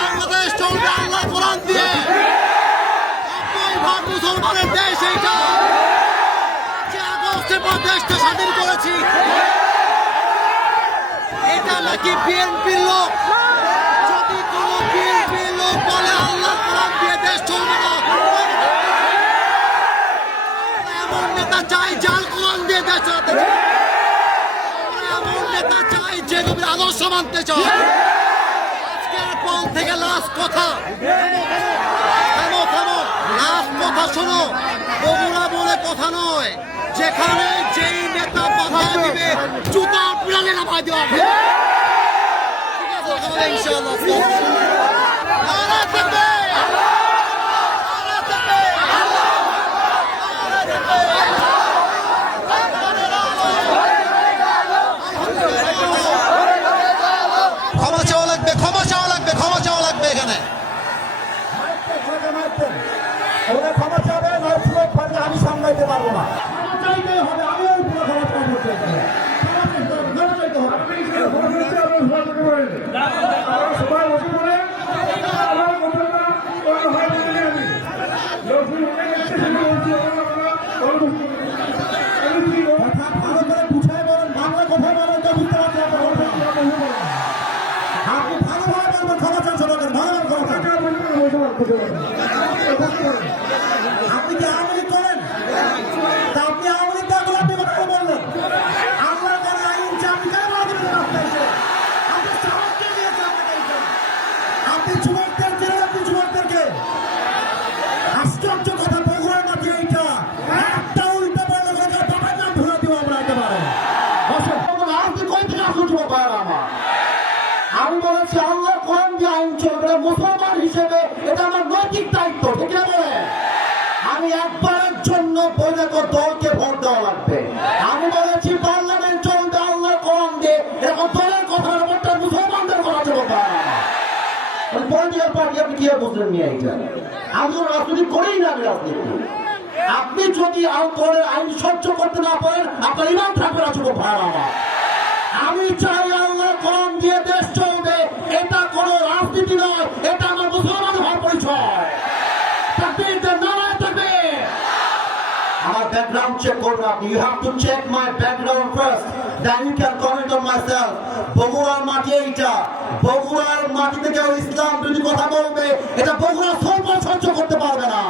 বাংলাদেশ চলবে আল্লাহ কোরআন দিয়ে। 90% মুসলমানের দেশ এইটা। 5 আগস্টের পর দেশটা স্বাধীন করেছি। এটা নাকি বিএনপির লোক? যদি কোনো বিএনপির লোক বলে আল্লাহ কোরআন দিয়ে দেশ চলবে না, এমন নেতা চাই যার কোরআন দিয়ে দেশ চালাতে চায়। এমন নেতা চাই যে নবীর আদর্শ মানতে চায়। আজকের পর থেকে লাস্ট কথা, লাস্ট কথা শোনো। বগুড়া বলে কথা নয়, যেখানে যেই নেতা বাধা দিবে জুতা পিড়ালে নামাই দেওয়া হবে। ঠিক আছে, ইনশাআল্লাহ। ক্ষমা চাওয়া লাগবে, ক্ষমা চাওয়া লাগবে, ক্ষমা চাওয়া লাগবে এখানে। ক্ষমা চাবে আমি সামলাইতে পারবো না। চাইতে হবে, আমিও ক্ষমা চাইতে হবে। আপনি কি আওয়ামী লীগ করেন? তা আপনি আওয়ামী লীগ না করলে আপনি কথা বললেন। আমরা যারা আইন চাপি আপনি যুবকদের জেলে, আপনি যুবকদেরকে আশ্চর্য কথা। বগুড়ার মাঠে এইটা একটা উল্টা পাল্টা করে বাবার নাম ধরে দিব আমরা একেবারে। আপনি কই থেকে আসুন যুবক ভাইয়েরা আমার? আমি বলেছি আল্লাহ কোরআন দিয়ে আইন চলবে, মুসলমান হিসেবে এটা আমার নৈতিক দায়িত্ব। ঠিক না বলে আমি একবারের জন্য বৈধ দলকে ভোট দেওয়া লাগবে। আমি বলেছি পার্লামেন্ট চলবে আল্লাহ কোরআন দিয়ে, এরকম দলের কথা ব্যাপারটা মুসলমানদের করা চলবে না। পলিটিক্যাল পার্টি আপনি কি বুঝলেন নিয়ে এইটা? আমি রাজনীতি করেই না। আমি রাজনীতি, আপনি যদি দলের আইন সহ্য করতে না পারেন আপনার ইমান থাকবে না যুবক ভাই আমার। আমি চাই আল্লাহ কোরআন দিয়ে দেশ চলবে, এটা কোনো রাজনীতি নয়, এটা আমার মুসলমান হওয়ার পরিচয়। আমার ব্যাকগ্রাউন্ড চেক করবেন আপনি। You have to check my background first, then you can comment on myself. বগুড়ার মাটি এইটা, বগুড়ার মাটি থেকে ইসলাম যদি কথা বলবে, এটা বগুড়া সহ্য করতে পারবে না।